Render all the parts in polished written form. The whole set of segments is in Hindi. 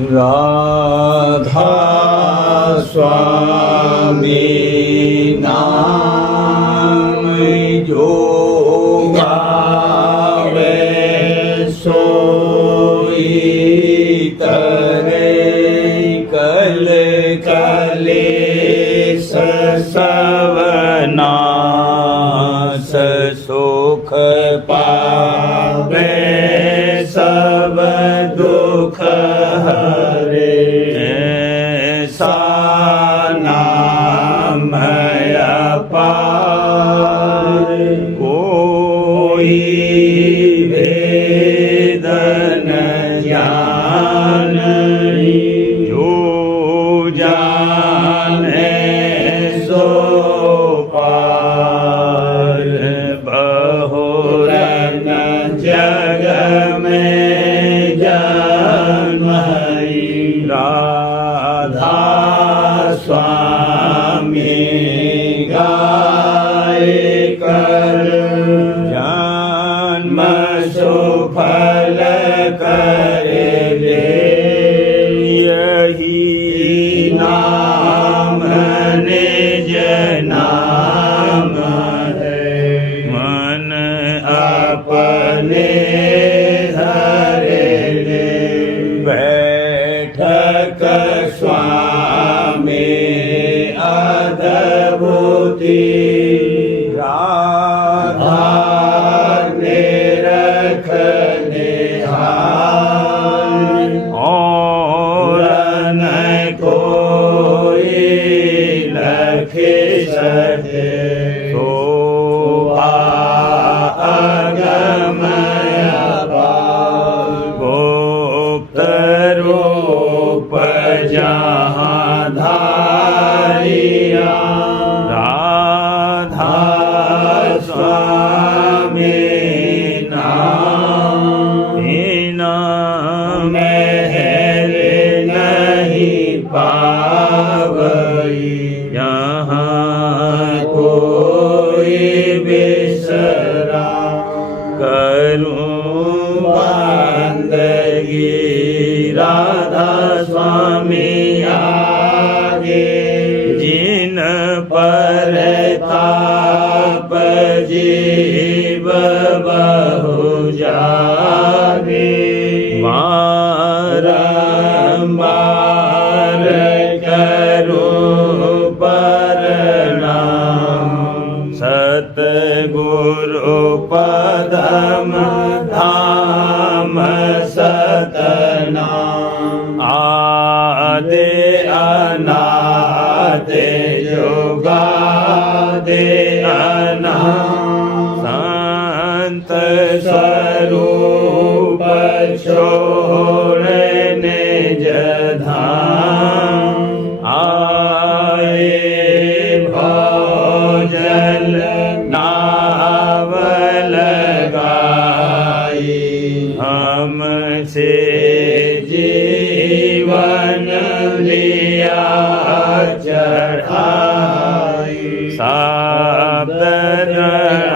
राधा स्वामी नाम जो गावे सोई तरे कल कलेश सवनाश सुख पावे सब दुख हरे ऐसा नाम अपार कोई वेद न जाने जो जाने सो पार बहुरन जग में जन्मई राधा स्वामी गाय कर जन्म सुफल करे ले यही नाम निज नाम है मन अपने धरे ले बैठक स्वामी अद्भुति राधा ने रख निहाल और न कोई लखे सके शोभा अगमय गुप्त रूप जहाँ धारिया राधा स्वामी नाम बिना महर नहीं पावई यहाँ कोई बिसरा करूं बंदगी राधा स्वामी आगे जिन पर ताप जीव बहु जागे बारंबार करूं प्रणाम सतगुरु पदम धाम सतनाम आदि अनादि जुगादि अनाम संत स्वरूप छोड़े निज धाम आए भोजल नाव लगाई हमसे जीवन लिया चढ़ाई साबन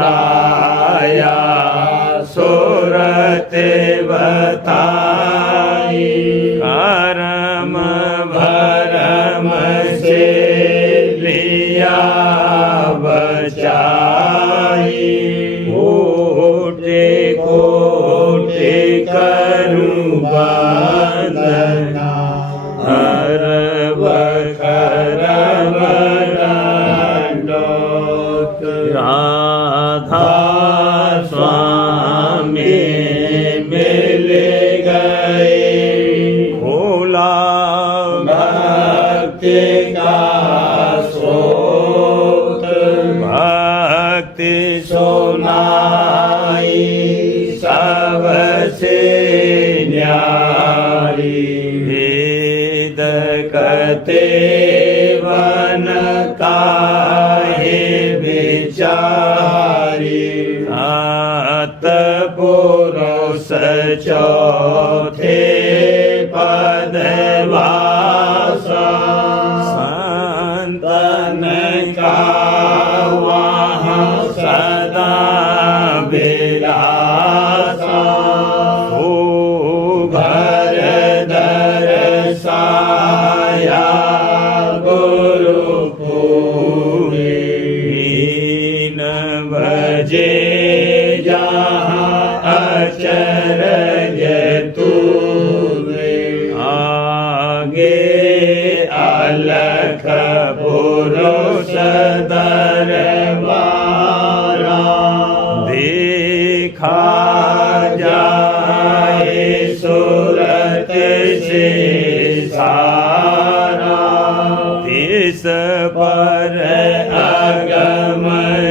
आया सूरत बताई कर्म भरम से लिया बचाई कोटि कोटि करूं वंदना हर वखर दंडोत राधा स्वामी मिल गए भोला भक्ति का स्रोत भक्ति सुनाई सबसे न्यारी वेद कते वन काहे विचारी सतपुरुष चौथे पदवासा संतन का वहाँ सदा विलासा भर दर लख पुरुष दरबारा देखा जाए सूरत से सारा इस पर अगम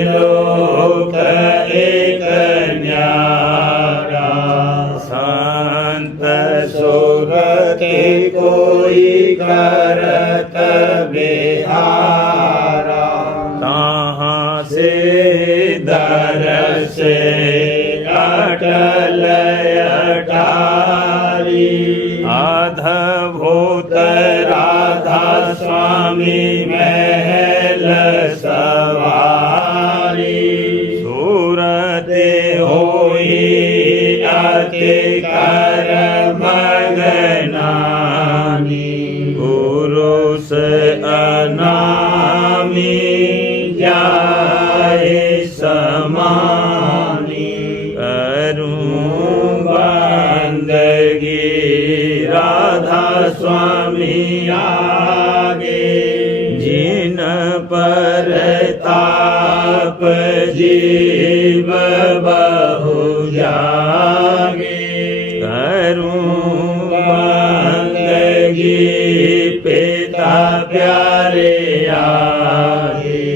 लोक एक न्यारा संत सुरत कोई करत बिहारा कहाँ से दरस अटल अटारी अद्भुत राधा स्वामी महल सवारी सूरत होई अति कर मगनानी पुरुष अनामी जाए समानी करूं बंदगी राधा स्वामी आगे जिन पर ताप जीव बहु जागे करूं बंदगी पिता प्यारे आगे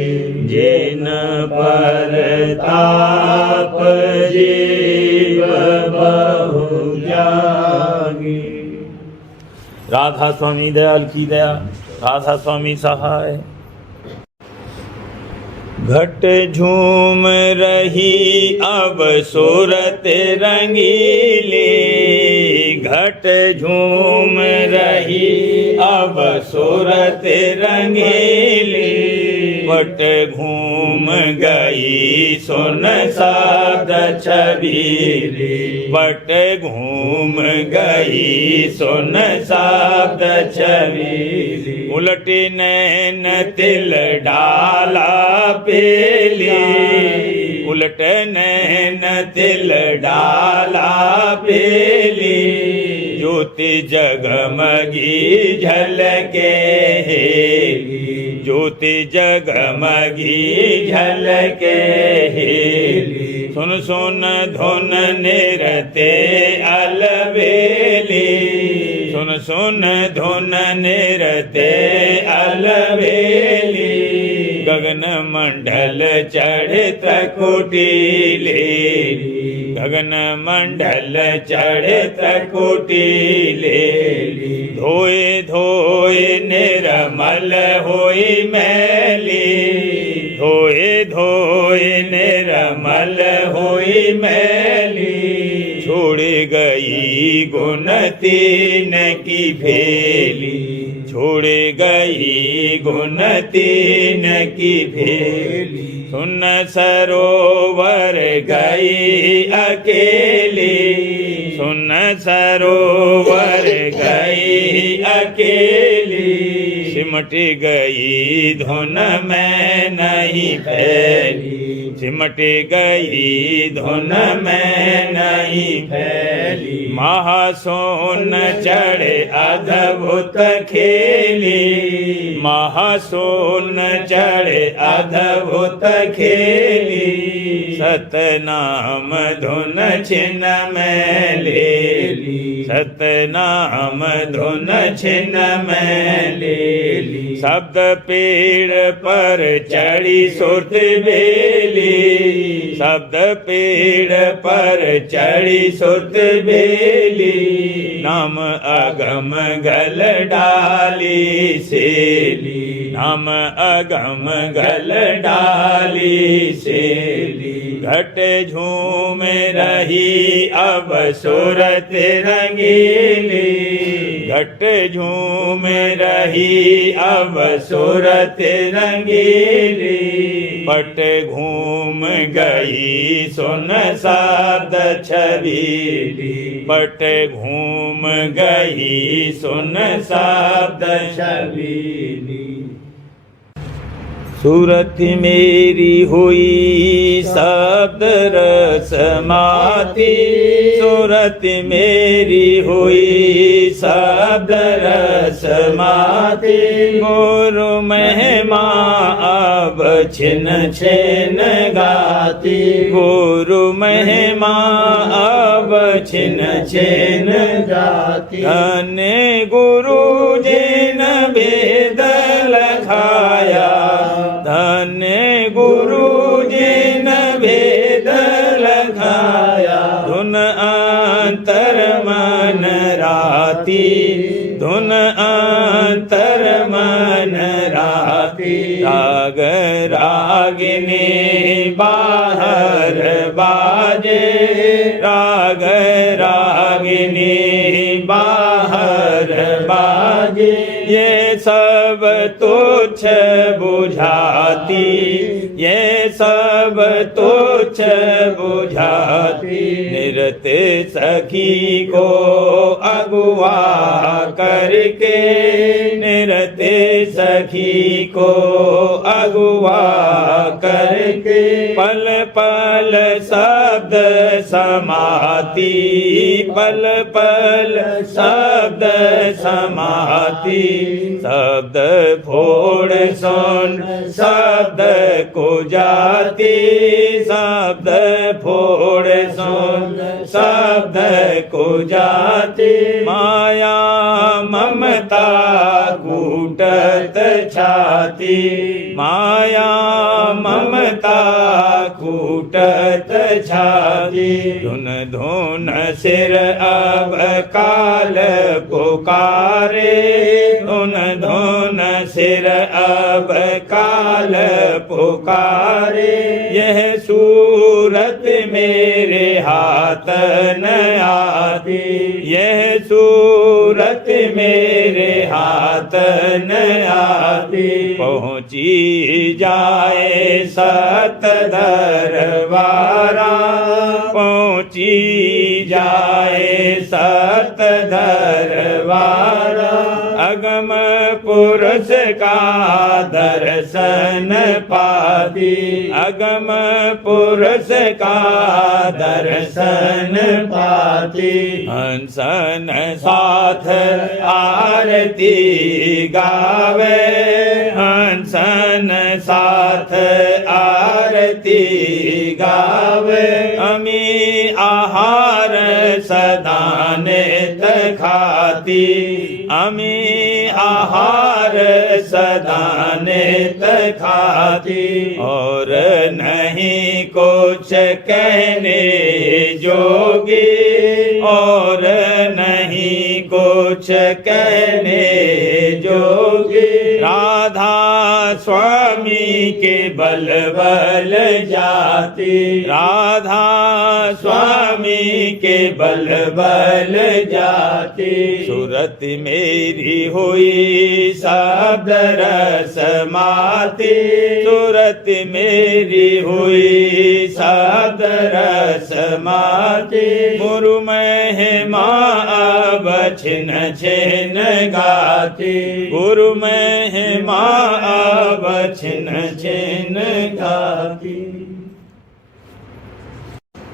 जिन पर ताप जीव बहु जागे। राधा स्वामी दयाल की दया, राधा स्वामी सहाय। घट झूम रही अब सूरत रंगीली, घट झूम रही अब सूरत रंगीली, पट घूम गई सुन साद छबीली, पट घूम गई सुन साद छबीली, उलटी नैन तिल डाला पेली, उलट नैन तिल डाला पेली, ज्योति जगमगी झलके हेली, ज्योति जगमगी झलके हेली, सुन सुन धुन निरते अलबेली, सुन सुन धुन निरते अलबेली, गगन मंडल चढ़त कुटीले, गगन मंडल चढ़त कुटीले, धोए धोए निर्मल होई मैली, धोए धोए निर्मल होई मैली, छोड़ गई गुण तीन की भेली, छोड़ गई गुण तीन की भेली, सुन सरोवर गई अकेली, सुन सरोवर गई अकेली, सिमट गई धुन में नहीं फैली, सिमट गई धुन में नहीं फैली, महासोन चढ़े अद्भुत खेली, महासोन चढ़े अद्भुत खेली, सतनाम धुन छिन में लेली, सतनाम धुन छिन में लेली, शब्द पेड़ पर चढ़ी सुरत बेली, शब्द पेड़ पर चढ़ी सुरत बेली, नाम अगम गल डाली सेली, नाम अगम गल डाली सेली, घट झूम रही अब सूरत रंगीली, घट झूम रही अब सूरत रंगीली, पट घूम गई सुन साद छबीली, पट घूम गई सुन साद छबीली। सूरत मेरी हुई शब्द रस माती, सूरत मेरी हुई शब्द रस माती, गुरु महिमा अब छिन छिन गाती, गुरु महिमा अब छिन छिन गाती। धन्य गुरु जिन वेद लखाया, धन्य गुरु जिन वेद लखाया, धुन अंतर मन राती, धुन अंतर मन राती। राग रागिनी बाहर बाजे, राग रागिनी बाहर बाजे, ये सब तुच्छ बुझाती, ये सब तुच्छ बुझाती। निरत सखी को अगुआ करके, निरत सखी को अगुआ करके, पल पल शब्द समाती, पल पल शब्द समाती। शब्द फोड़ सुन शब्द को जाती, शब्द फोड़ सुन शब्द को जाती। माया ममता कूटत छाती, माया ममता कूटत छाती। धुन धुन सिर अब काल पुकारे, धुन धुन सिर अब काल पुकारे। यह सूरत मेरे हाथ न आती, यह सूरत मेरे हाथ न आती। पहुँची जाए सत दरबारा, पहुँची जाए सत दरबारा। अगम पुरुष का दर्शन पाती, अगम पुरुष का दर्शन पाती। हंसन साथ आरती गावे, हंसन साथ आरती गावे। अमी आहार सदा नित खाती, अमी आहार सदा नित खाती। और नहीं कुछ कहने जोगी, और नहीं कुछ कहने जोगी। राधा स्वामी के बल बल जाती, राधा स्वामी के बल बल जाती। सूरत मेरी हुई शब्द रस माती, सूरत मेरी हुई शब्द रस माती। गुरु महिमा अब छिन छिन गाती, गुरु महिमा अब छिन छिन गाती।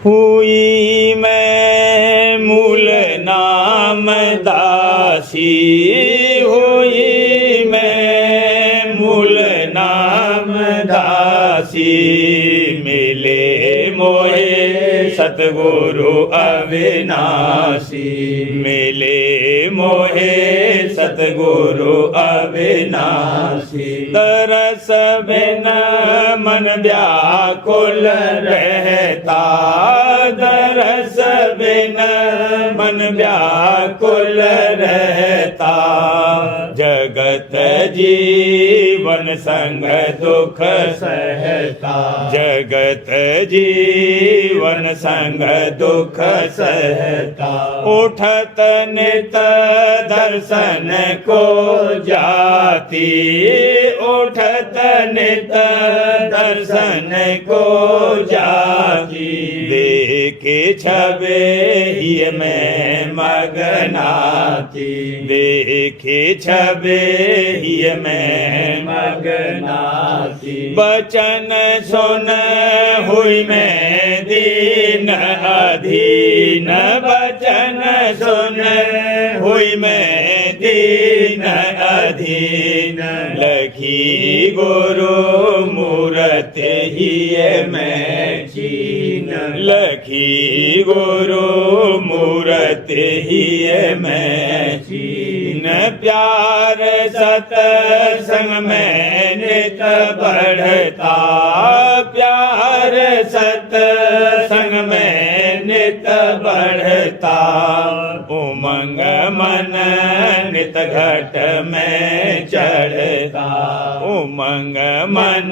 हुई मैं मूल नाम दासी, हुई मैं मूल नाम दासी। मिले मोहे सतगुरु अविनाशी, मिले मोहे सतगुरु अविनाशी। तरस बिन मन व्याकुल रहता, तरस बिन मन व्याकुल रहता। जगत जीवन संग दुख सहता, जगत जीवन संग दुख सहता। उठत नित दर्शन को जाती, उठत नित दर्शन को जाती। देख छबे ही मैं मगनाती देखे छबे ही मैं मगनाती बचन सुन हुई मैं दीन अधीन बचन सुन हुई मैं दीन अधीन लखी गुरु मूरत ही मैं चीन लखी गुरु मूरत ही मैं चीन प्यार सतसंग में नित बढ़ता प्यार सतसंग में नित बढ़ता उमंग मन नित घट में चढ़ता उमंग मन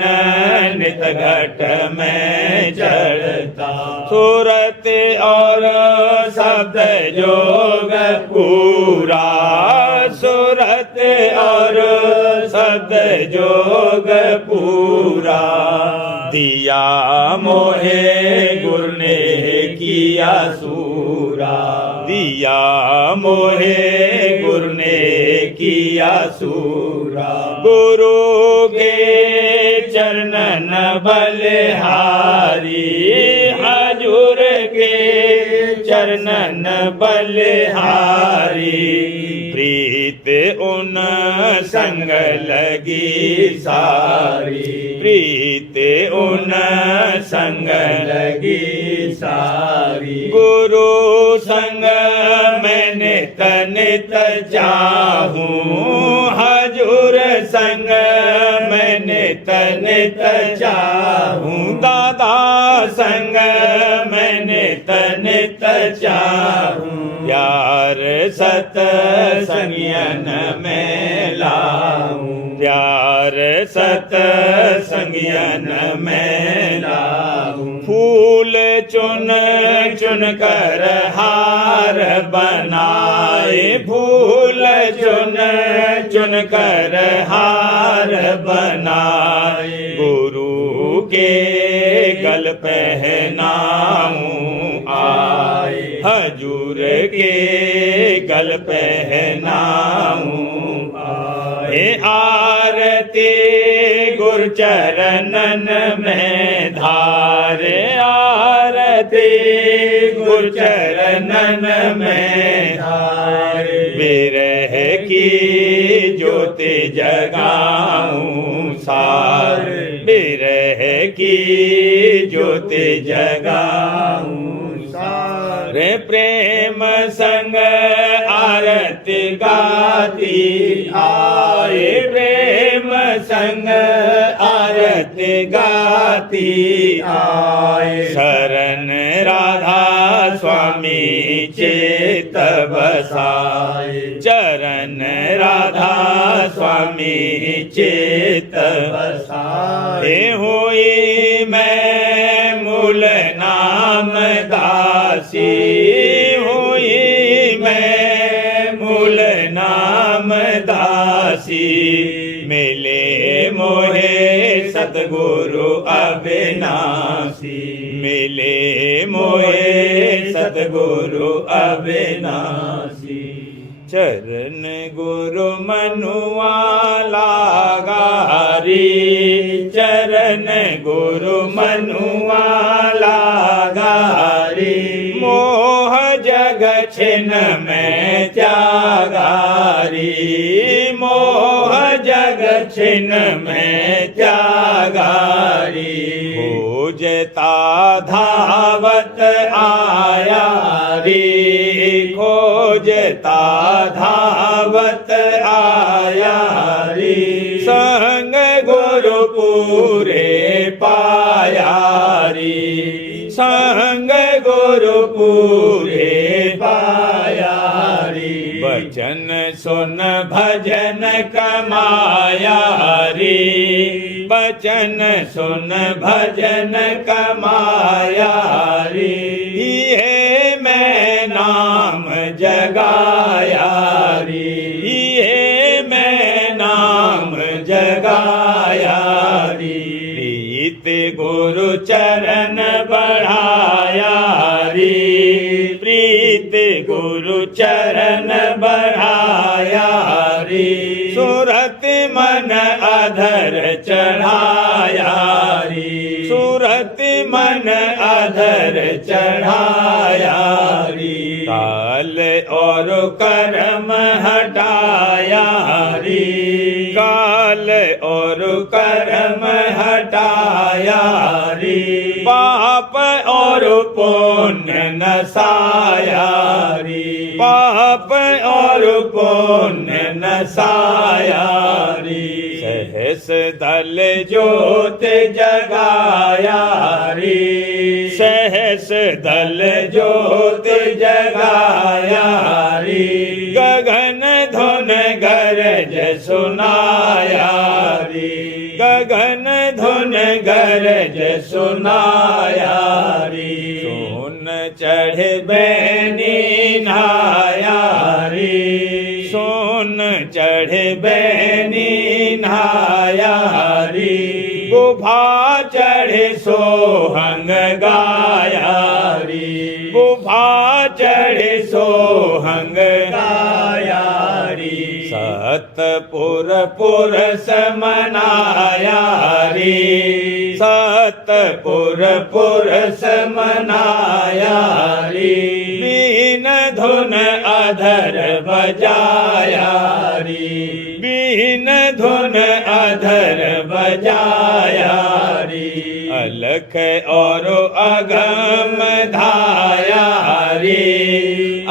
नित घट में चढ़ता सूरत और शब्द जोग पूरा सूरत और शब्द जोग पूरा दिया मोहे गुरु ने किया सूरा दिया मोहे गुरु ने किया सूरा गुरु के चरणन बलिहारी हजूर के चरणन बलिहारी प्रीत उन संग लगी सारी प्रीत उन संग लगी सारी गुरु संग मैं नित नित चाहूं हजूर संग मैं नित नित चाहूं दादा संग मैं नित नित चाहूं प्यार सत संयन में लाऊं प्यार सत संयन में लाऊं फूल चुन चुन कर हार बनाए फूल चुन चुन कर हार बनाए गुरु के गल पहनाऊं आए हजूर के गल पहनाऊं आए आरती गुरु चरणन में धारे आरती गुरु चरणन में धारे विरह की ज्योति जगाऊं सार विरह की ज्योति जगाऊं रे प्रेम संग आरती गाती आए प्रेम संग आरती गाती आए शरण राधा स्वामी चित बसाए चरण राधा स्वामी चित बसाए हुई मैं मूल नाम दासी हुई मैं मूल नाम दासी मिले मोहे सतगुरु अविनाशी मिले मोहे सतगुरु अविनाशी चरण गुरु मनुआला गारी चरण गुरु मनुआला गारी मोह जग छिन में त्यागारी मोह जग छिन में त्यागारी खोजता धावत आया रे खोजता धावत आया रे संग गुरु पूरे पाया रे संग गुरु पूरे पाया रे वचन सुन भजन कमाया रे वचन सुन भजन कमाया रे ये मैं नाम जगाया रे ये मैं नाम जगाया रे प्रीत गुरु चरण बढ़ाया रे प्रीत गुरु गुरु चरण बढ़ाया रे सूरत मन अधर चढ़ाया रे सूरत मन अधर चढ़ाया रे काल और कर्म हटाया रे काल और कर्म हटाया रे पाप और पुण्य नसाया रे पाप और पुण्य नसाया रे सहस दल ज्योत जगाया रे सहस दल ज्योत जगाया रे गगन धुन गरज सुनाया रे गगन धुन गरज सुनाया रे सोन चढ़े बैनी नहाया रे सोन चढ़े बैनी नहाया रे गुफा चढ़े सोहंग गाया रे गुफा चढ़े सोहंग गाया रे सतपुर पुरस मनाया रे सतपुर पुरस मनाया रे बीन धुन अधर बजाया रे बीन धुन अधर बजाया रे अलख और अगम धाया रे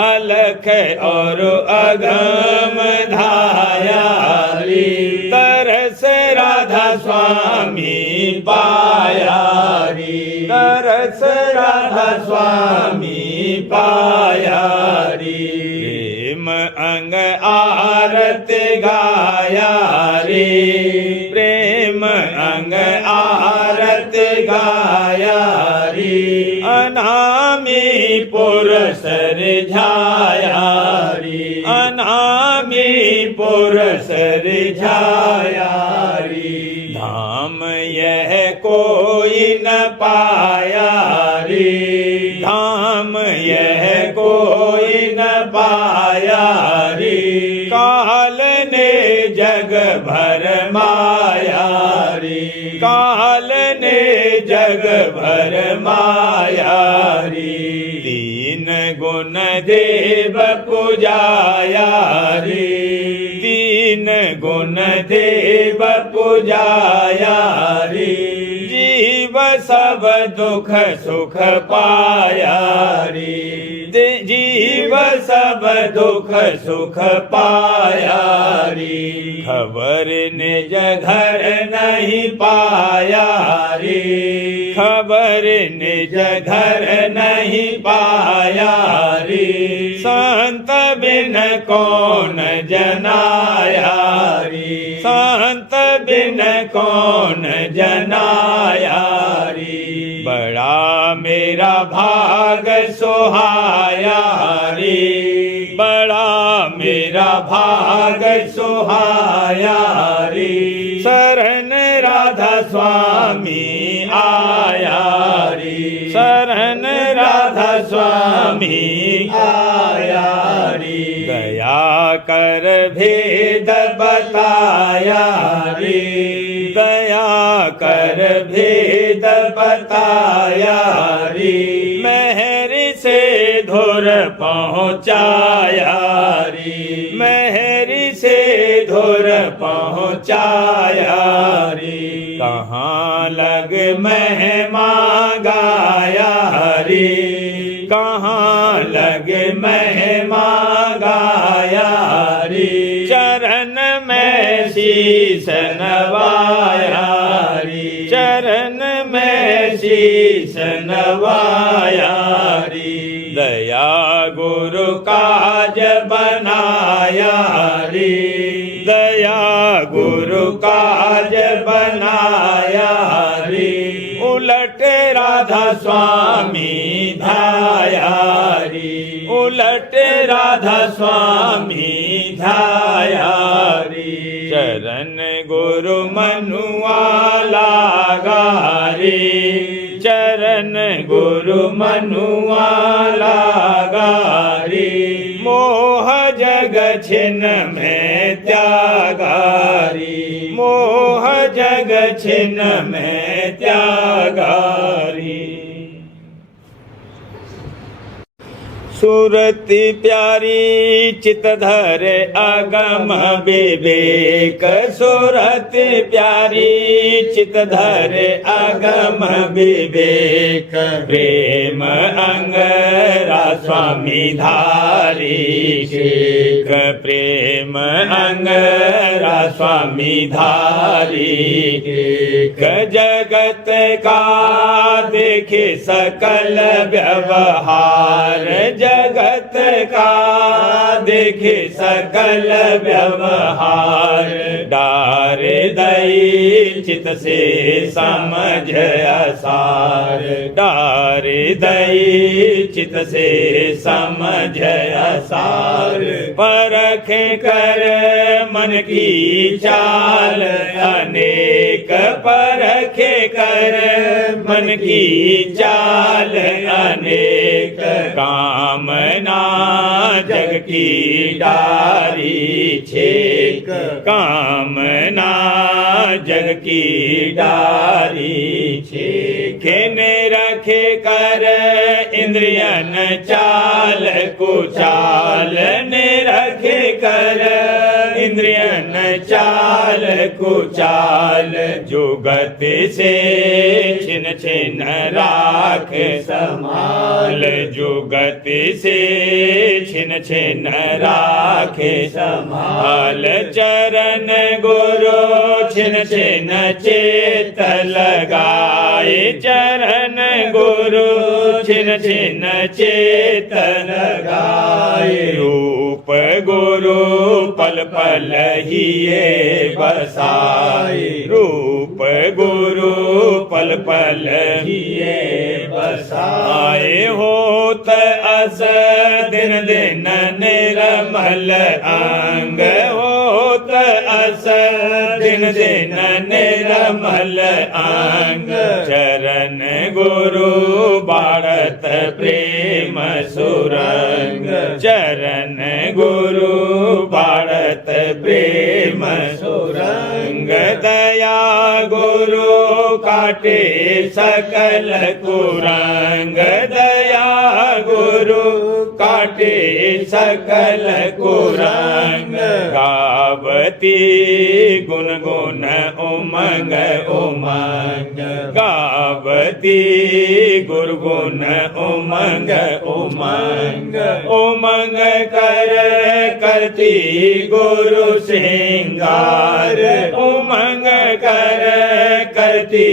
अलख और अगम धाया रे तरस राधा स्वामी पाया रे तरस राधा स्वामी पाया रे प्रेम अंग आरत गाया रे प्रेम अंग आरत गाया रे अनामी पुरस रिझाया रे अनामी पुरस रिझाया रे धाम यह कोई न पाया रे धाम यह कोई न पाया रे काल ने जग भर माया रे काल ने जग भर माया रे तीन गुण देव पुजाया रे तीन गुण देव पुजाया रे जीव सब दुख सुख पाया रे जीव सब दुख सुख पाया रे खबर निज घर नहीं पाया रे खबर निज घर नहीं पाया रे संत बिन कौन जनाया रे संत बिन कौन जनाया रे बड़ा मेरा भाग सुहाया रे बड़ा मेरा भाग सुहाया रे शरण राधा स्वामी आया रे शरण राधा स्वामी आया रे दया कर भेद बताया रे दया कर भेद बताया रे मेहर से धुर पहुँचाया रे मेहर से धुर पहुँचाया रे कहाँ लग महिमा गाया रे कहाँ लग महिमा गाया रे चरण में शीस नवाया रे चरण में शीस नवाया रे दया गुरु काज बनाया रे दया गुरु काज बनाया रे उलट राधा स्वामी धाया रे उलट राधा स्वामी धाया रे चरण गुरु मनुआला गारे चरण गुरु मनुआला गारे छिन्न में त्यागारी, मोह जग छिन्न में त्यागारी। सुरति प्यारी चित धरे अगम विवेक, सुरति प्यारी चित धरे अगम विवेक। प्रेम अंगरा स्वामी धारी शेख, प्रेम अंगरा स्वामी धारी शेख। जगत का देखे सकल व्यवहार, जगत का देखे सकल व्यवहार। डार दई चित से समझ असार, डार दई चित से समझ असार। परख कर मन की चाल अनेक, परख कर मन की चाल अनेक। कामना जग की डारी छेक, कामना जग की डारी छेक। ने रखे कर इंद्रियन चाल कुचाल, ने रखे कर इंद्रियन चाल कुचाल। जुगत से छिन छिन राख समाल, जुगत से छिन छिन राखे समाल। चरण गुरु छिन छिन चेत लगाए, चरण गुरु छिन छिन चेत लगाए। रूप गुरु पल पल हिये बसाए, रूप गुरु पल पल हिये बसाए। होत अस दिन दिन निर्मल अंग, होत अस दिन दिन निर्मल अंग। चरण गुरु बाढ़त प्रेम सुरंग, चरण गुरु बाढ़त प्रेम सुरंग। दया गुरु काटे सकल कुरंग, दया गुरु काटे सकल कुरंग। गावती गुण गुण उमंग उमंग, गावती गुरु गुण उमंग उमंग। उमंग कर करती गुरु सिंगार, उमंग कर करती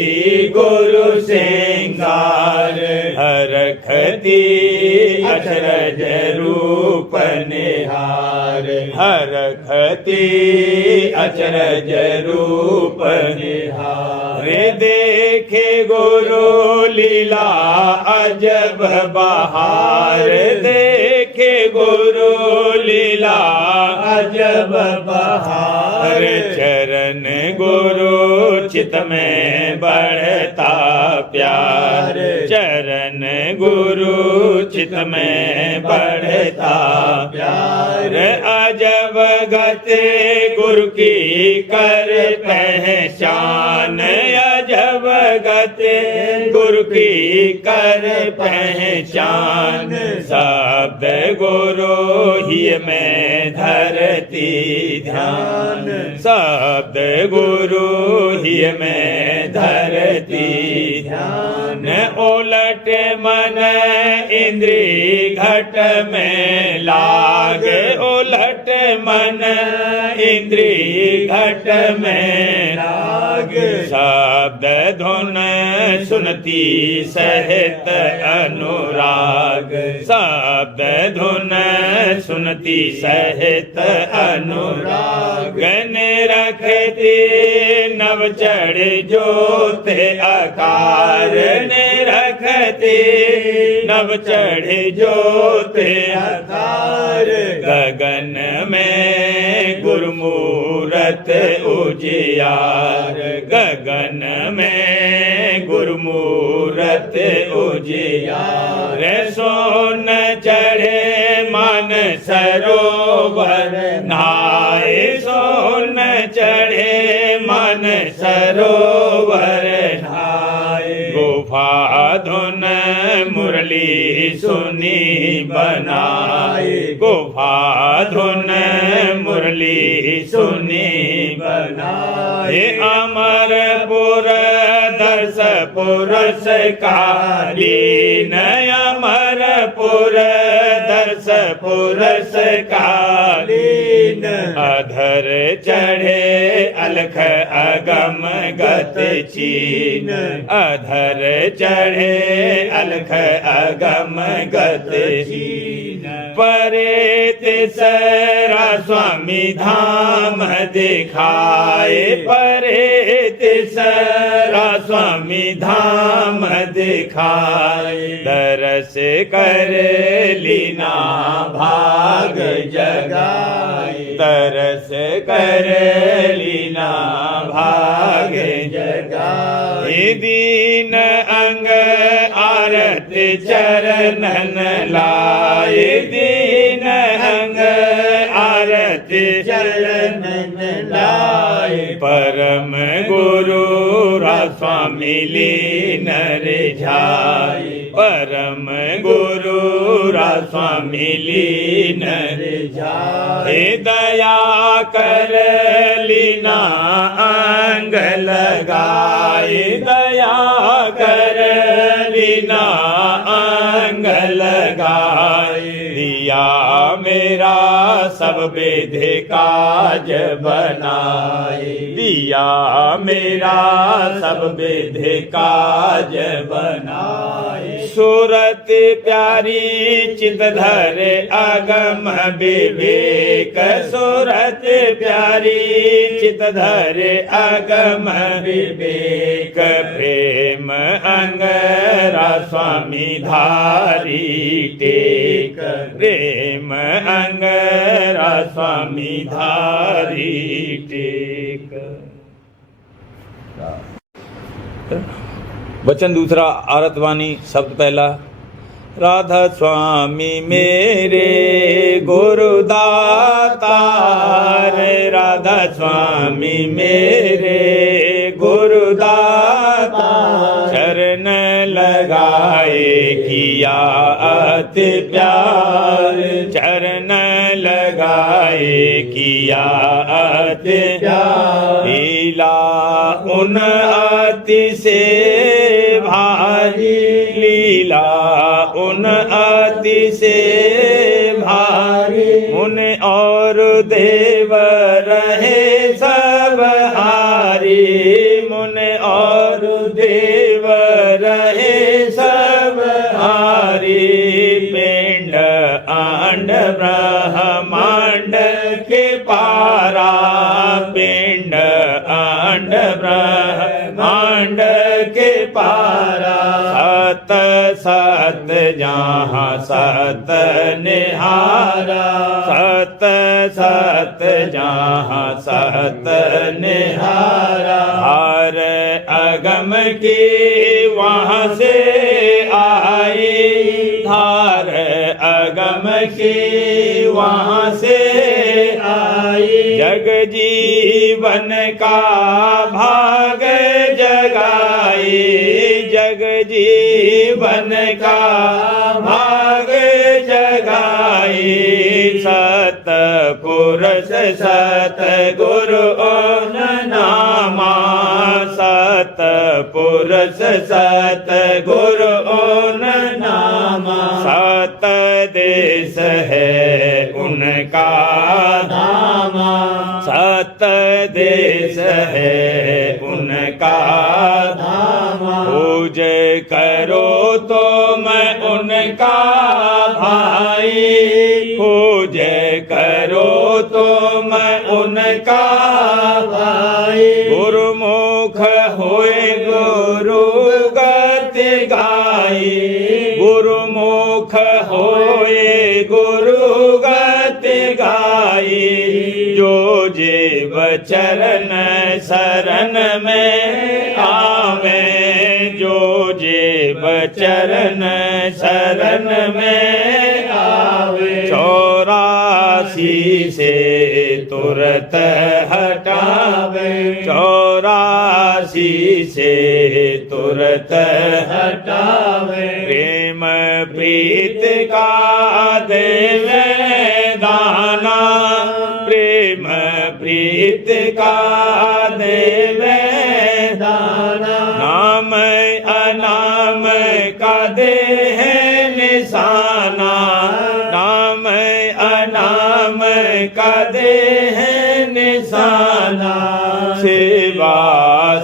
गुरु सिंगार। हरखती अचरज रूप निहार, हरखती अचरज रूप निहार। देखे गुरु लीला अजब बहार, देखे गुरु लीला अजब बहार। चरण गुरु चित में बढ़ता प्यार, चरण गुरु चित में बढ़ता प्यार। अजब गते गुरु की कर पहचान, अजब गते गुरु की कर पहचान। शब्द गुरु ही में धरती ध्यान, शब्द गुरु ही में धरती ध्यान। उलट मन इंद्री घट में लाग, उलट मन इंद्री घट में लाग। शब्द धुन सुनती सहित अनुराग, शब्द धुन सुनती सहित अनुराग। ने रखती नव चढ़ जोत आकार, ने रखती नव चढ़ जोत आकार। गगन में गुरुमूरत उजियार, गगन में गुरुमूरत उजियार। सोन चढ़े मन सरोवर चढ़े मन सरोवर ढाए गुफा धुन मुरली सुनी बनाए गुफा धुन मुरली सुनी बनाए अमरपुर दर्श पुरस कालीन अमरपुर दर्श पुरस कालीन अधर चढ़े अलख अगम गत चीन अधर चढ़े अलख अगम गत चीन परे तिसरा स्वामी धाम दिखाए परे तिसरा स्वामी धाम दिखाए दरस कर लीना भाग जगाए तरस कर लीना भाग जगाए दीन अंग आरत चरणन लाए दीन अंग आरत चरणन लाए परम गुरु स्वामी लीन रिझाए परम गुरु स्वामी लीन रिझाए दया कर लीना अंग लगाए दया कर लीना अंग लगाए दिया मेरा सब विधि काज बनाए दिया मेरा सब विधि काज बनाए सूरत प्यारी चित धरे अगम विवेक सूरत प्यारी चित धरे अगम विवेक प्रेम अंगरा स्वामी धारी टेक प्रेम अंगरा स्वामी धारी टेक। वचन दूसरा आरतवाणी शब्द पहला राधा स्वामी मेरे गुरुदातार राधा स्वामी मेरे गुरुदातार चरण लगाए किया अति प्यार चरण लगाए किया अति प्यार लीला उन अति से भारी लीला उन अति से भारी मुनि और देव रहे सब हारी मुनि और देव रहे सब हारी पिंड आंड ब्रह्मांड के पारा पिंड आंड ब्रह्मांड के पारा सत सत जहाँ सत निहारा सत सत जहाँ सत निहारा हर अगम की वहाँ से आई धार अगम की वहाँ से आई जग जीवन का भाग जगाई जग जीवन का भाग जगाई सत पुरुष सत गुरु नामा सत पुरुष सत गुरु नामा सत देश है उनका धामा सत देश है उनका धामा पूज करो तो मैं उनका भाई पूज करो तो मैं उनका भाई गुरुमुख होए गुरु गति गाई गुरुमुख होए गुरु गति गाई जो जीव चरण शरण में आवे जो जीव चरण शरण में आवे 84 से तुरत हटावे 84 से तुरत हटावे प्रेम प्रीत का देवे दाना प्रेम प्रीत का देवे दाना नाम अनाम का देह निशाना नाम अनाम का देह निशाना सेवा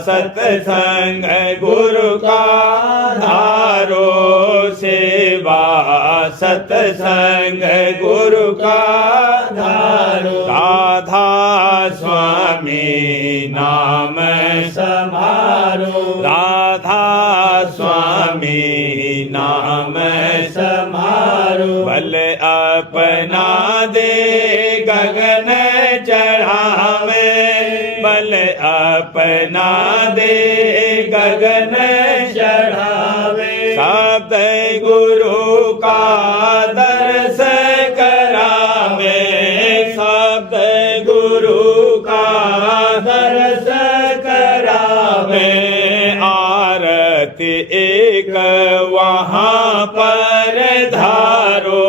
सत्संग गुरु का धारो सेवा सत्संग गुरु का धारो राधा स्वामी नाम समारो राधा स्वामी नाम समारो बल अपना दे गगन चढ़ावे बल अपना दे गगन चढ़ावे शब्द गुरु का दर्श करावे शब्द गुरु का दर्श करावे आरती एक वहाँ पर धारो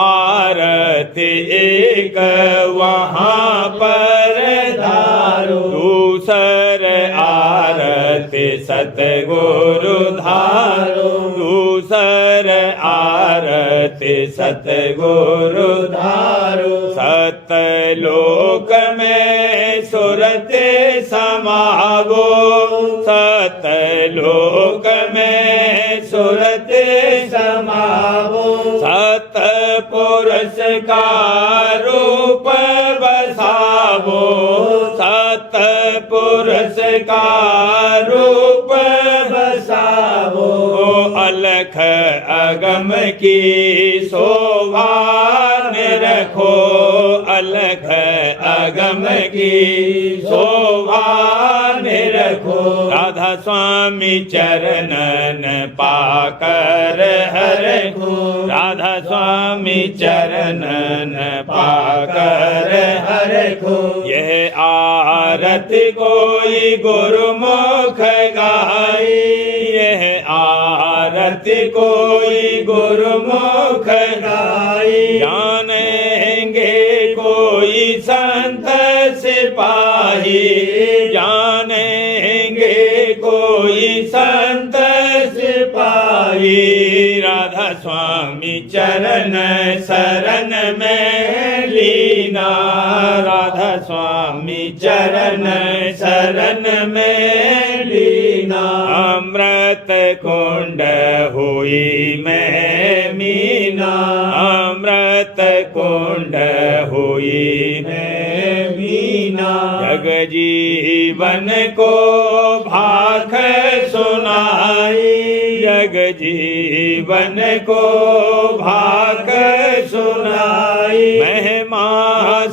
आरती एक वहाँ पर धारो दूसर आरती सतगुरु धारो दूसर आरती सतगुरु धारो सतलोक में सुरते समावो सतलोक में सुरते समावो सत पुरुष का रूप बसावो सत पुरुष का रूप बसावो अलख अगम की शोभा रखो अलख अगम की शोभा रखो राधा स्वामी चरणन पाकर हर को राधा स्वामी चरणन पाकर हर को यह आरती कोई गुरुमुख गाई यह आरती कोई गुरुमुख गाई जानेंगे कोई संत सिपाही जानेंगे कोई संत सिपाही राधा स्वामी चरण शरण में लीना राधा स्वामी चरण शरण में लीना अमृत कुंड हुई मैं मीना अमृत कुंड हुई मैं मीना जग जीवन को भाख सुनाई जग जीवन को भाग सुनाई महिमा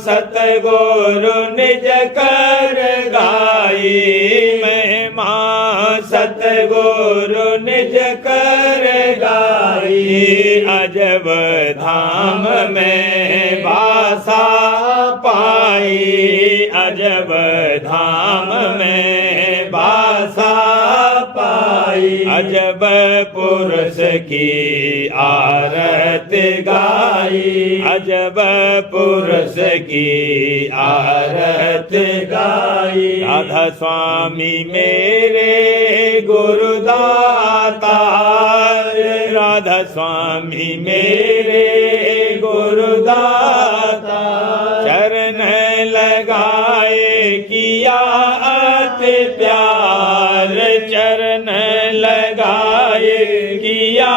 सतगुरु निज कर गाई महिमा सतगुरु निज कर गाई अजब धाम में बासा पाई अजब धाम में बासा पाई अजब पुरुष की आरत गाई अजब पुरुष की आरत गाई राधा स्वामी मेरे गुरुदाता राधा स्वामी मेरे गुरुदाता चरण लगाए किया अति प्यार चरण लगाए किया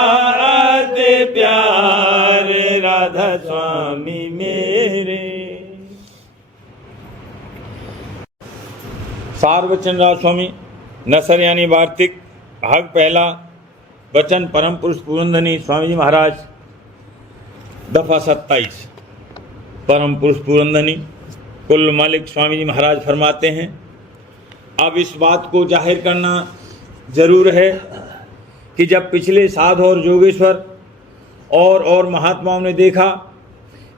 अति प्यार राधा स्वामी मेरे। सार वचन राज स्वामी नसर यानी वार्तिक भाग पहला वचन परम पुरुष पुरंदनी स्वामी जी महाराज दफा 27। परम पुरुष पुरंदनी कुल मालिक स्वामी जी महाराज फरमाते हैं अब इस बात को जाहिर करना जरूर है कि जब पिछले साधु और योगेश्वर और महात्माओं ने देखा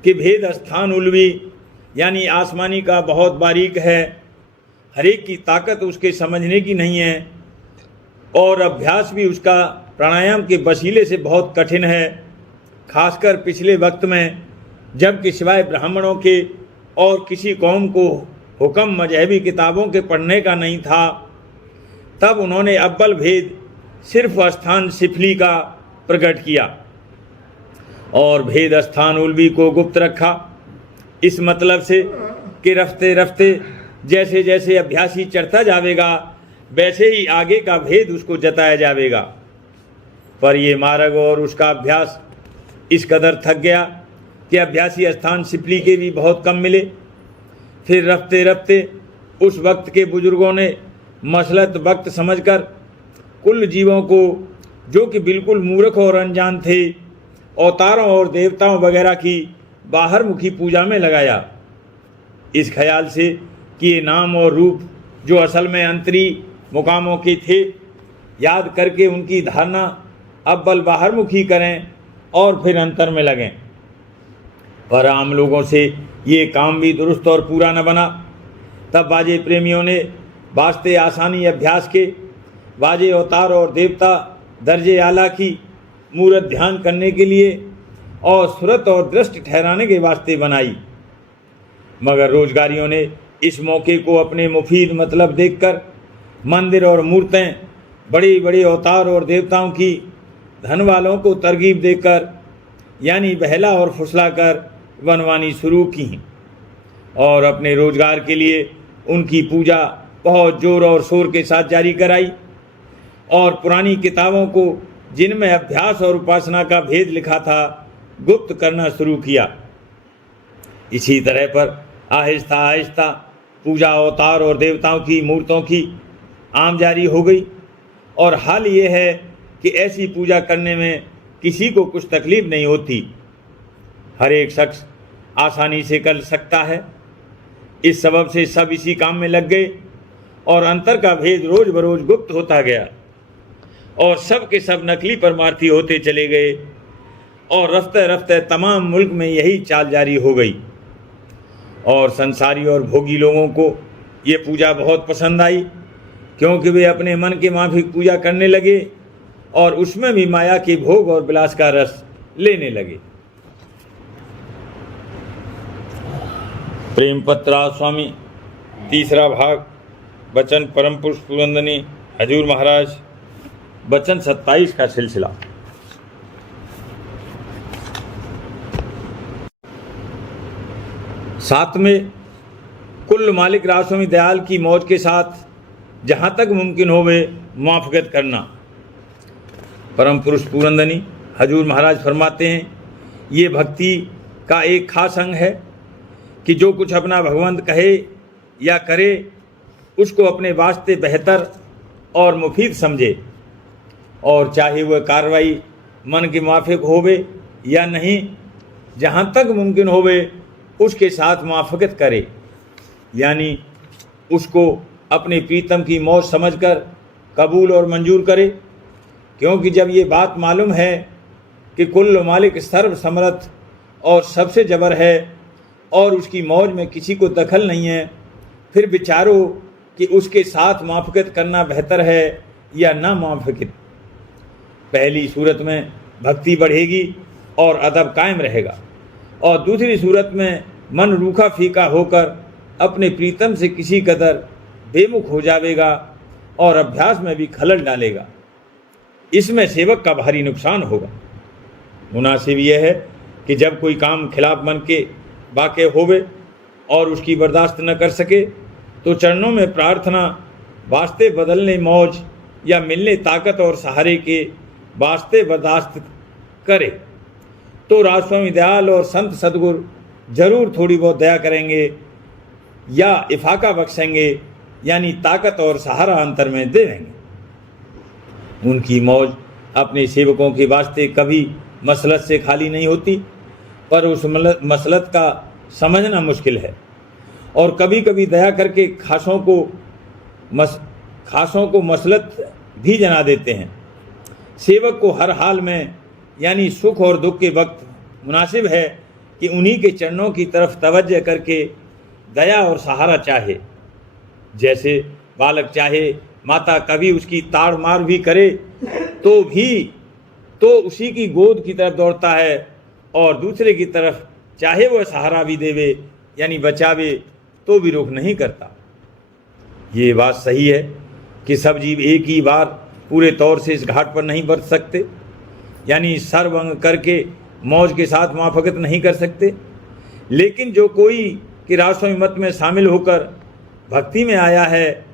कि भेद स्थान उल्वी यानी आसमानी का बहुत बारीक है, हर एक की ताकत उसके समझने की नहीं है, और अभ्यास भी उसका प्राणायाम के वसीले से बहुत कठिन है। खासकर पिछले वक्त में जबकि सिवाय ब्राह्मणों के और किसी कौम को हुक्म मजहबी किताबों के पढ़ने का नहीं था, तब उन्होंने अव्वल भेद सिर्फ स्थान सिफली का प्रकट किया और भेद स्थान उल्वी को गुप्त रखा। इस मतलब से कि रफ्ते रफ्ते जैसे जैसे अभ्यासी चढ़ता जाएगा वैसे ही आगे का भेद उसको जताया जाएगा। पर ये मार्ग और उसका अभ्यास इस कदर थक गया कि अभ्यासी स्थान सिपली के भी बहुत कम मिले। फिर रफ्ते रफ्ते उस वक्त के बुजुर्गों ने मसलत वक्त समझकर कुल जीवों को, जो कि बिल्कुल मूर्ख और अनजान थे, अवतारों और देवताओं वगैरह की बाहर मुखी पूजा में लगाया, इस ख्याल से कि ये नाम और रूप जो असल में अंतरी मुकामों के थे, याद करके उनकी धारणा अव्वल बाहर मुखी करें और फिर अंतर में लगें। पर आम लोगों से ये काम भी दुरुस्त और पूरा न बना। तब बाजे प्रेमियों ने वास्ते आसानी अभ्यास के बाजे अवतार और देवता दर्जे आला की मूर्त ध्यान करने के लिए और सुरत और दृष्टि ठहराने के वास्ते बनाई। मगर रोजगारियों ने इस मौके को अपने मुफीद मतलब देखकर मंदिर और मूर्तें, बड़े बड़े अवतार और देवताओं की धन वालों को तरगीब देकर यानी बहला और फुसला कर बनवानी शुरू की और अपने रोजगार के लिए उनकी पूजा बहुत जोर और शोर के साथ जारी कराई और पुरानी किताबों को जिनमें अभ्यास और उपासना का भेद लिखा था गुप्त करना शुरू किया। इसी तरह पर आहिस्ता आहिस्ता पूजा अवतार और देवताओं की मूर्तों की आम जारी हो गई और हाल ये है कि ऐसी पूजा करने में किसी को कुछ तकलीफ नहीं होती, हर एक शख्स आसानी से कर सकता है। इस सबब से सब इसी काम में लग गए और अंतर का भेद रोज बरोज गुप्त होता गया और सब के सब नकली परमार्थी होते चले गए और रफ्ते रफ्ते तमाम मुल्क में यही चाल जारी हो गई। और संसारी और भोगी लोगों को ये पूजा बहुत पसंद आई क्योंकि वे अपने मन के माफिक पूजा करने लगे और उसमें भी माया के भोग और विलास का रस लेने लगे। प्रेम पत्रा स्वामी तीसरा भाग, वचन परम पुरुष पुरंदनी हजूर महाराज, वचन 27 का सिलसिला। साथ में कुल मालिक रासोमी दयाल की मौज के साथ जहाँ तक मुमकिन होवे मुआफ़क़त करना। परम पुरुष पुरंदनी हजूर महाराज फरमाते हैं, ये भक्ति का एक खास अंग है कि जो कुछ अपना भगवंत कहे या करे उसको अपने वास्ते बेहतर और मुफीद समझे और चाहे वह कार्रवाई मन के मुआफ़िक होवे या नहीं, जहाँ तक मुमकिन होवे उसके साथ मुआफ़क़त करे, यानी उसको अपने प्रीतम की मौज समझकर कबूल और मंजूर करे। क्योंकि जब ये बात मालूम है कि कुल मालिक सर्व समर्थ और सबसे जबर है और उसकी मौज में किसी को दखल नहीं है, फिर विचारो कि उसके साथ मुआफ़क़त करना बेहतर है या ना मुआफ़क़त। पहली सूरत में भक्ति बढ़ेगी और अदब कायम रहेगा और दूसरी सूरत में मन रूखा फीका होकर अपने प्रीतम से किसी कदर बेमुख हो जाएगा और अभ्यास में भी खलल डालेगा। इसमें सेवक का भारी नुकसान होगा। मुनासिब यह है कि जब कोई काम खिलाफ मन के वाक़े होवे और उसकी बर्दाश्त न कर सके तो चरणों में प्रार्थना वास्ते बदलने मौज या मिलने ताकत और सहारे के वास्ते बर्दाश्त करे तो राजस्वामी दयाल और संत सदगुरु जरूर थोड़ी बहुत दया करेंगे या इफाका बख्शेंगे, यानी ताकत और सहारा अंतर में दे देंगे। उनकी मौज अपने सेवकों के वास्ते कभी मसलत से खाली नहीं होती, पर उस मसलत का समझना मुश्किल है और कभी कभी दया करके खासों को मसलत भी जना देते हैं। सेवक को हर हाल में यानी सुख और दुख के वक्त मुनासिब है कि उन्हीं के चरणों की तरफ तवज्जो करके दया और सहारा चाहे। जैसे बालक चाहे माता कभी उसकी ताड़ मार भी करे तो उसी की गोद की तरफ दौड़ता है, और दूसरे की तरफ चाहे वह सहारा भी देवे यानी बचावे तो भी रोक नहीं करता। ये बात सही है कि सब जीव एक ही बार पूरे तौर से इस घाट पर नहीं बरत सकते, यानी सर्वंग करके मौज के साथ मुआफकत नहीं कर सकते। लेकिन जो कोई कि रासों मत में शामिल होकर भक्ति में आया है,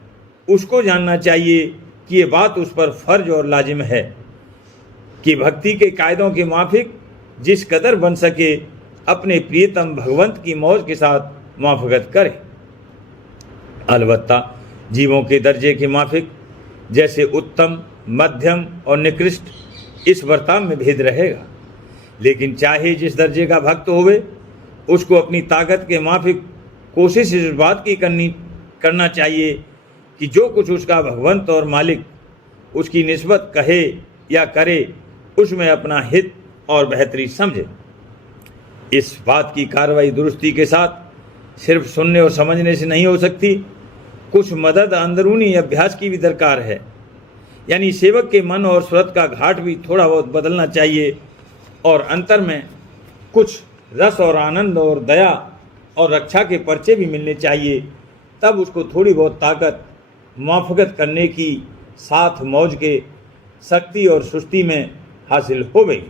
उसको जानना चाहिए कि ये बात उस पर फर्ज और लाजिम है कि भक्ति के कायदों के माफिक जिस कदर बन सके अपने प्रियतम भगवंत की मौज के साथ मुआफकत करे। अलबत्ता जीवों के दर्जे के माफिक जैसे उत्तम, मध्यम और निकृष्ट इस बर्ताव में भेद रहेगा। लेकिन चाहे जिस दर्जे का भक्त होवे, उसको अपनी ताकत के माफिक कोशिश इस बात की करना चाहिए कि जो कुछ उसका भगवंत और मालिक उसकी निस्बत कहे या करे उसमें अपना हित और बेहतरी समझे। इस बात की कार्रवाई दुरुस्ती के साथ सिर्फ सुनने और समझने से नहीं हो सकती, कुछ मदद अंदरूनी अभ्यास की भी दरकार है। यानी सेवक के मन और सूरत का घाट भी थोड़ा बहुत बदलना चाहिए और अंतर में कुछ रस और आनंद और दया और रक्षा के पर्चे भी मिलने चाहिए। तब उसको थोड़ी बहुत ताकत मुआफकत करने की साथ मौज के शक्ति और सुस्ती में हासिल हो गई।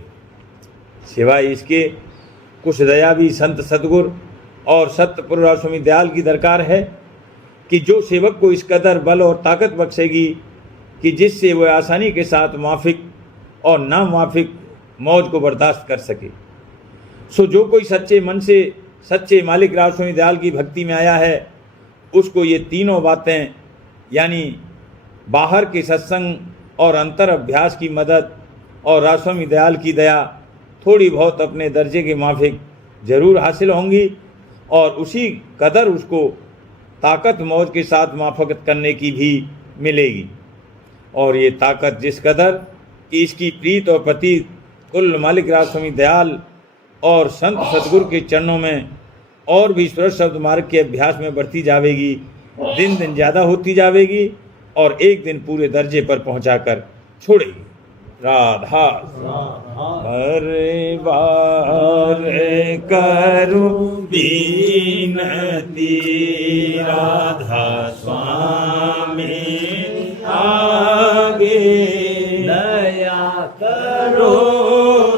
सिवाय इसके कुछ दया भी संत सतगुर और सत्यपुरुष स्वामी दयाल की दरकार है कि जो सेवक को इस कदर बल और ताकत बख्शेगी कि जिससे वह आसानी के साथ मुआफिक और नामुआफिक मौज को बर्दाश्त कर सके। सो जो कोई सच्चे मन से सच्चे मालिक राज स्वामी दयाल की भक्ति में आया है, उसको ये तीनों बातें यानी बाहर के सत्संग और अंतर अभ्यास की मदद और राज स्वामी दयाल की दया थोड़ी बहुत अपने दर्जे के माफिक जरूर हासिल होंगी, और उसी कदर उसको ताकत मौज के साथ मुआफकत करने की भी मिलेगी। और ये ताकत जिस कदर कि इसकी प्रीत और प्रतीत कुल मालिक राज स्वामी दयाल और संत सतगुरु के चरणों में और भी सुरत शब्द मार्ग के अभ्यास में बढ़ती जाएगी, दिन दिन ज़्यादा होती जाएगी और एक दिन पूरे दर्जे पर पहुंचाकर छोड़ेगी। राधा हरे बार करूं बीनती, राधा स्वामी आगे दया करो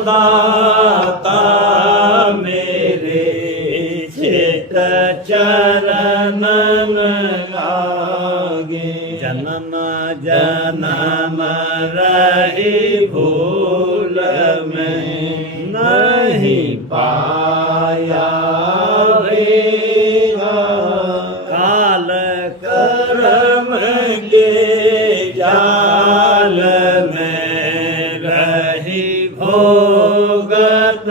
दाता मेरे चित चरणन लागे। जन्म जन्म रही भूल में नहीं पाया वेगा, काल कर्म के जाल में रही भोगत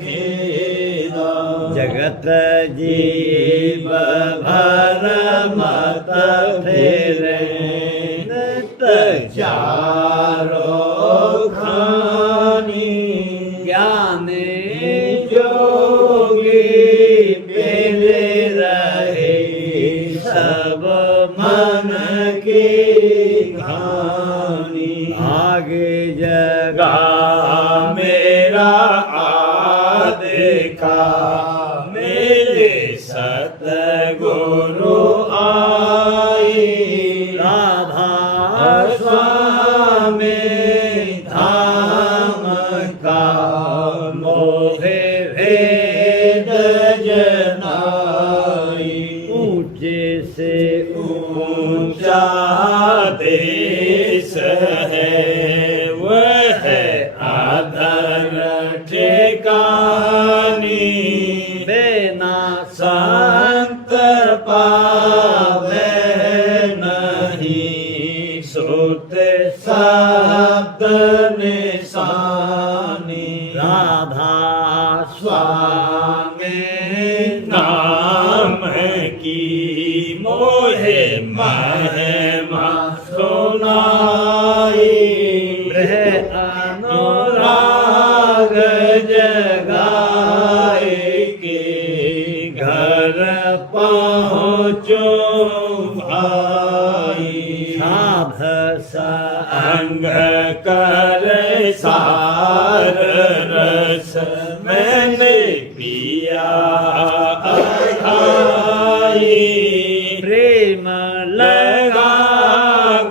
खेदा। जगत जीव भर मत फेरे चारो खानी, ज्ञान जोगी मेरे रहे सब मन की घानी। आगे जगा मेरा आदेखा, मेरे सतगुरु आई। राधा स्वामी धाम का मोहे भेद जनाई। ऊंचे से ऊंचा देश है वह आदर ठिकानी। बिना संत पावे नहीं सुत शब्द निशानी। राधा स्वामी नाम की मोहे महिमा सुनाई। ब्रह अनुराग जगाए के घर पा भाई साभ अंग कर सार रस मैंने पिया अघाई प्रेम लगा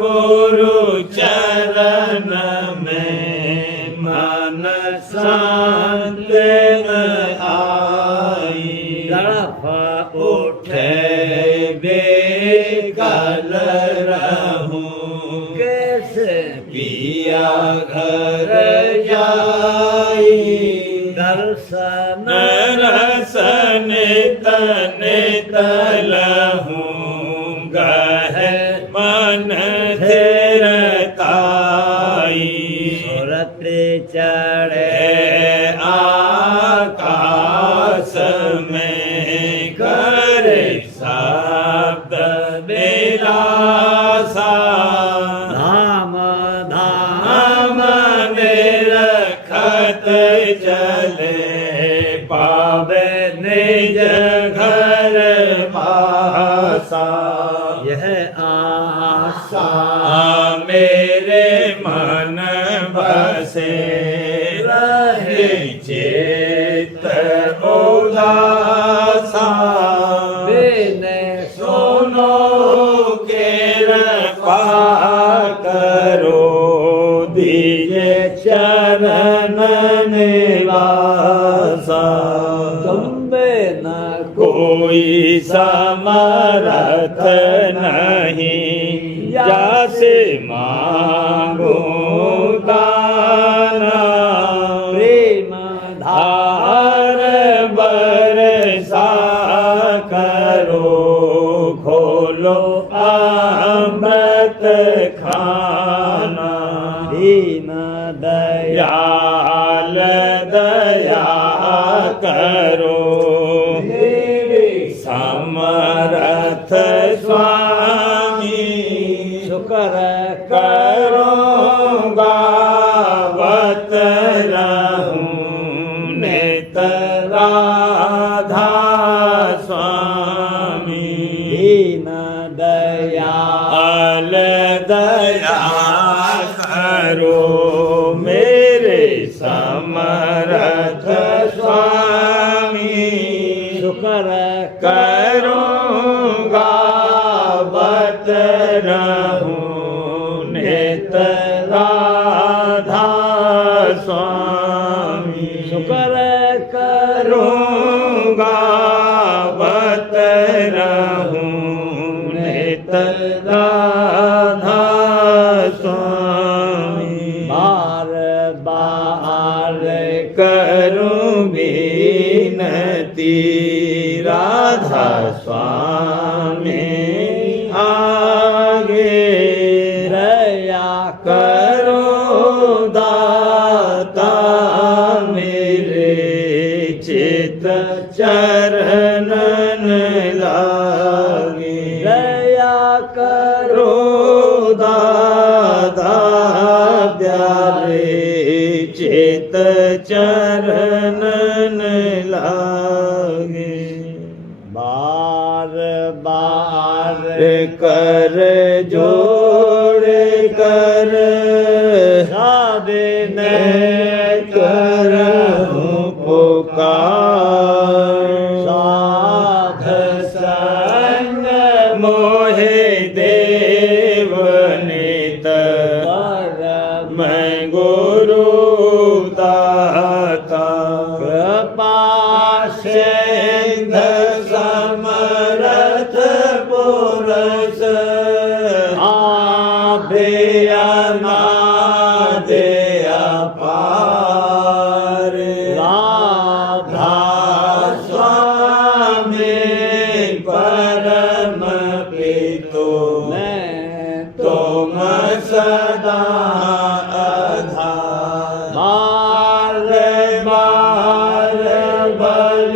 गुरु चरण में मन शांत आई गड़फ उठे बेकल रहूं कैसे पिया घर जाई दर्शन रसन तन तलहूँ गह मन थिरताई सुरत चढ़े आकाश में करे शब्द विलासा धाम धाम निरखत चले पावे निज घर पासा यह आशा मेरे मन बसे रहे चित्त उदासा बिने सुनो कृपा करो दीजे चरण निवासा तुम्बे न कोई समर्थ नहीं जासे मांगो दाना प्रेम धार बरसा करो खोलो अमृत खाना दीन दयाल दया करो समर्थ स्वामी शुक्र करूँगा गावत रहूं नित राधा स्वामी दीन दयाल दया करो मेरे समर्थ स्वामी शुक्र करूँगा बत रहूं नित राधा स्वामी शुक्र करूँगा बत रहूं नित राधा स्वामी बार बार करूं विनती राधा स्वामी आगे दया करो दाता मेरे चित चरणन लागे दया करो करो दाता प्यारे चित चरणन लागे बार बार कर जोड़ कर साधन करहूं पुकार साध संग मोहे देव नित परम मैं गुरु दाता कृपा सिंध समरथ पुरुष आभ्यनादे अपार राधा स्वामी परम पितो मैं तुम सदा आधार बार बार बल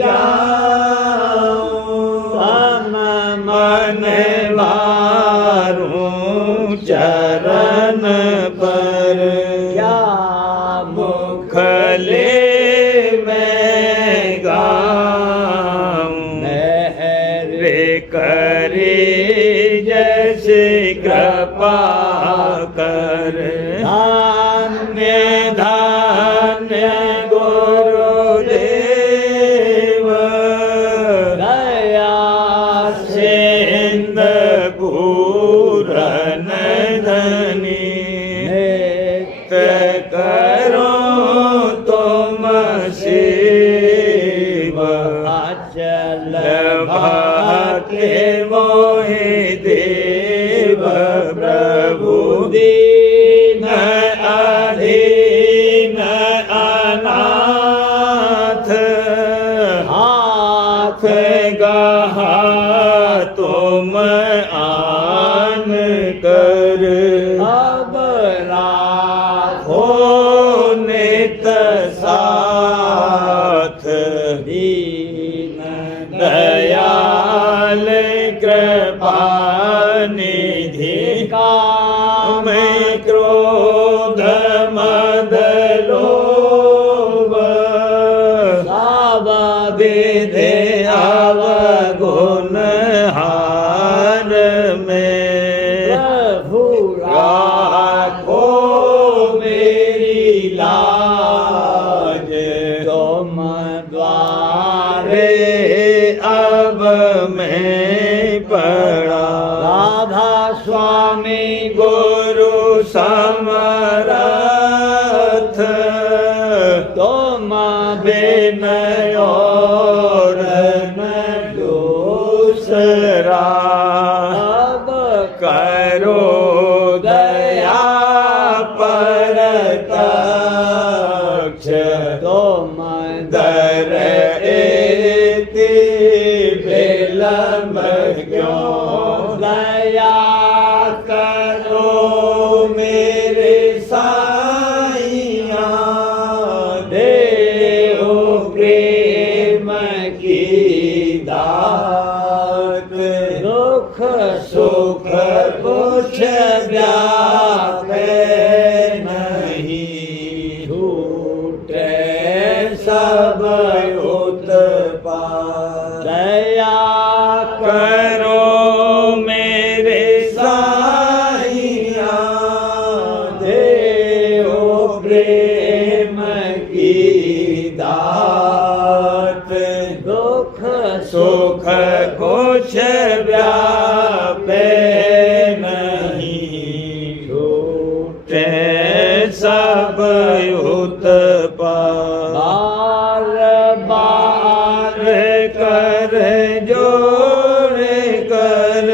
जाऊं हम मन मारूं चरण पर क्या मुखले मैं गाऊं मेहर रे करे जैसे कृपा कर। धन्य धन्य गुरुदेव दया सिंध पूरन धनी। नित्य करो तुम सेवा। अचल भक्ति मोहि देव प्रभु। दीन अधीन अनाथ हाथ गहा तुम आन कर। अब राखो हो नित साथ। दीन दयाल कृपा निधि। काम मैं क्रोध मद लोभ सब विधि अवगुण हार में। प्रभु राखो मेरी लाज। तुम द्वारे रे अब मैं पड़ा। राधा स्वामी गुरु समरथ तुम बिन और न दूसरा। अब करो दया परतक्ष। तुम दर एति विलम्ब क्यों। दया करो मेरे साईया। देहो प्रेम की दात। दुख सुख कुछ व्यापे नहीं। छूटे सब उत्पात। दया करो मेरे साईया। देहो प्रेम की दात। दुख सुख कुछ व्यापे नहीं। छूटे सब उत्पात। बार बार कर जोड़ कर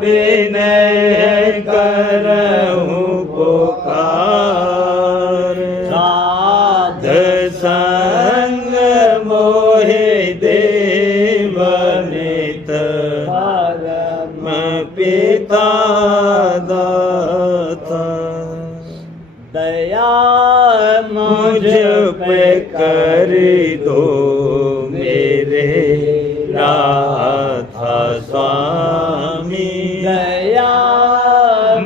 विनय करहूँ पुकार। साध संग मोहि देव नित। परम पिता दाता। दया मुझ पे कर दो मेरे राधा स्वामी। दया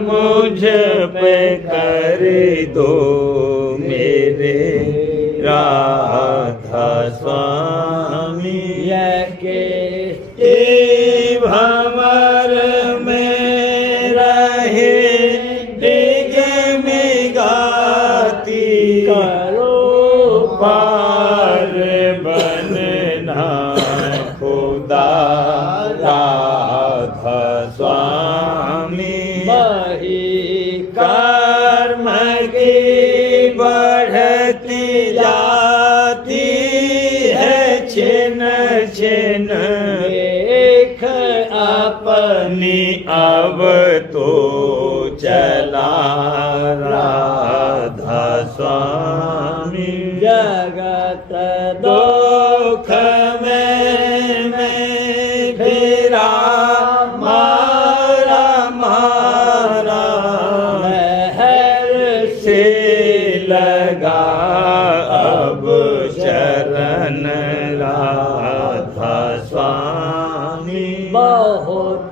मुझ पे कर दो मेरे राधा स्वामी। के भंवर में रहे डिग में गाती। करो पार बनना खुदा राधा स्वामी। बही कर्म की बढ़ती जाती है छिन छिन। एक अपनी अब तो चला राधा स्वामी। जगत दुख में मैं फिरा मारा मारा। लहर से लगा अब शरण राधा स्वामी। बहुत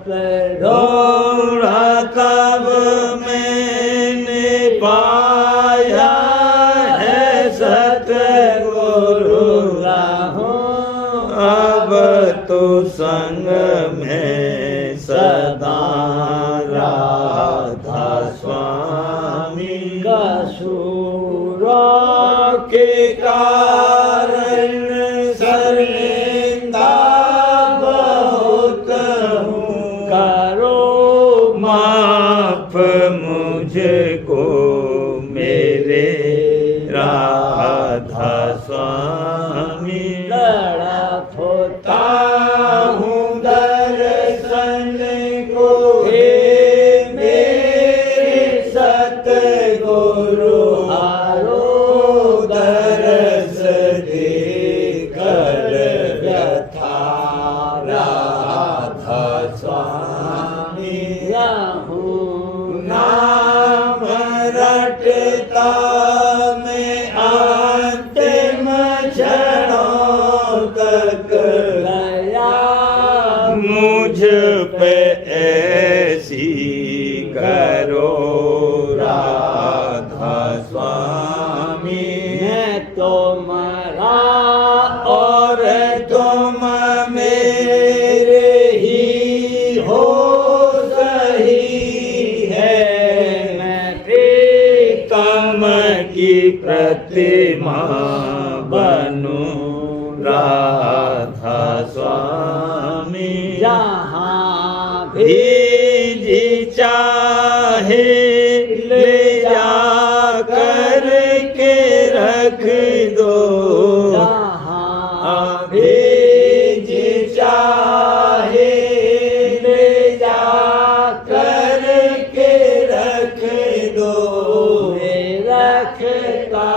ढोड़ा तब मैंने पाया है सतगुरु। राहों अब तो संग में सदा राधा स्वामी कसूरों के कारण शर्मिंदा बहुत हूँ करो माफ मुझको मेरे राधा स्वामी लड़त होता हूँ दर्शन को हे मेरे सतगुरु हारो दरस देकर व्यथा राधा स्वामी रहूं नाम रटता मैं अंतिम क्षणों तक दया मुझ पे ऐसी करो राधा स्वामी मैं तो मरा और तुम मेरे ही हो सही है मैं प्रीतम तम की प्रतिमा बनूं राधा स्वामी जहाँ भी भी जी चाहे ले जा कर के रख दो जहाँ भी जी चाहे ले जा कर के रख दो मैं रखता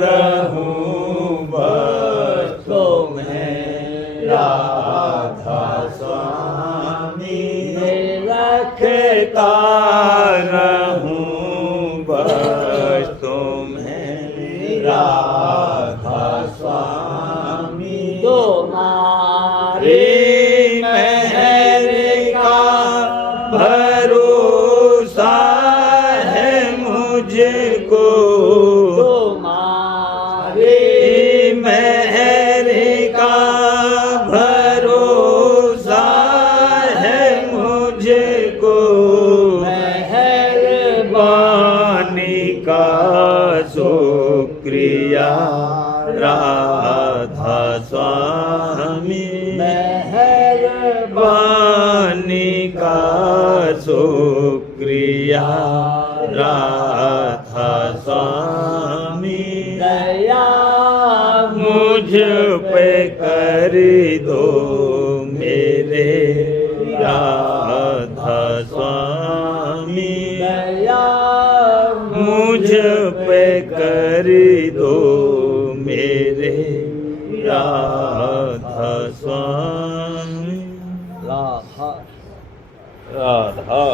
रहूं बस तुम्हें राधा स्वामी मैं रखता रहूं बस तुम्हें राधा स्वामी तुम्हारे रे मेहर का भरोसा है मुझको तुम्हारे रे मेहर का भरोसा है मुझको मेहरबानी वाणी का शुक्रिया राधा स्वामी मेहरबानी वाणी का शुक्रिया राधा स्वामी दया मुझ पे कर दो मेरे राधा स्वामी दया मुझ पे कर दो मेरे राधा स्वामी राधा राधा